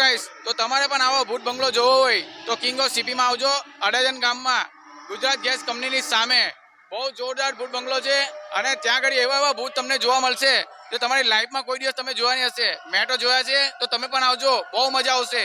Guys, તો તમારે પણ આવો ભૂત બંગલો જોવો હોય તો કિંગ ઓફ સીપીમાં આવજો. અડાજણ ગામમાં ગુજરાત ગેસ કંપનીની સામે બહુ જોરદાર ભૂત બંગલો છે અને ત્યાં આગળ એવા ભૂત તમને જોવા મળશે જે તમારી લાઈફમાં કોઈ દિવસ તમે જોવાની હશે. મેં તો જોયા છે, તો તમે પણ આવજો, બહુ મજા આવશે.